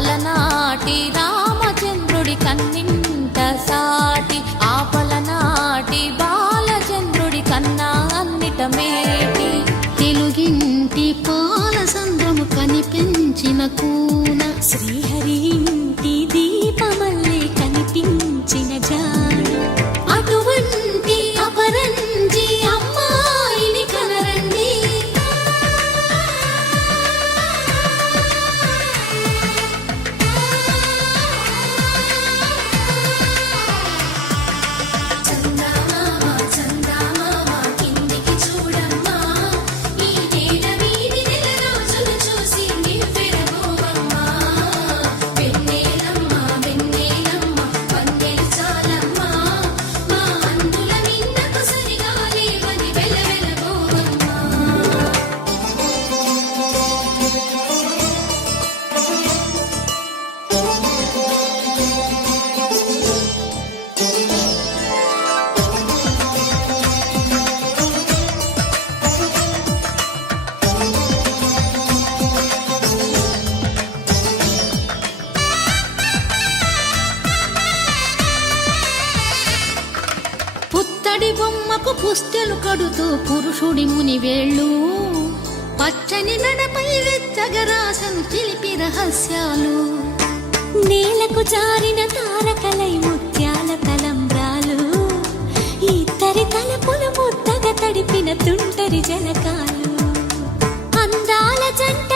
అలనాటి రామచంద్రుడి కన్నింట సాటి ఆపలనాటి బాలచంద్రుడి కన్నా అన్నిట మేటి తెలుగింటి పాలసంద్రము కనిపించిన కూన శ్రీహరి ఇంటి దీపమల్లే కనిపించిన జాడు అటువంటి అపరంజి అమ్మాయిని కనరండి పుత్తడి బొమ్మకు పుస్తెలు కడుతూ పురుషుడి ముని వేళ్ళు పచ్చని మెడపై వెచ్చగరాసను చిలిపి రహస్యాలు నేలకు జారిన తారకలై ముత్యాల తలంబ్రాలు ఇద్దరి తలపులు ముద్దగా తడిపిన తుంటరి జలకాలు అందాల జంట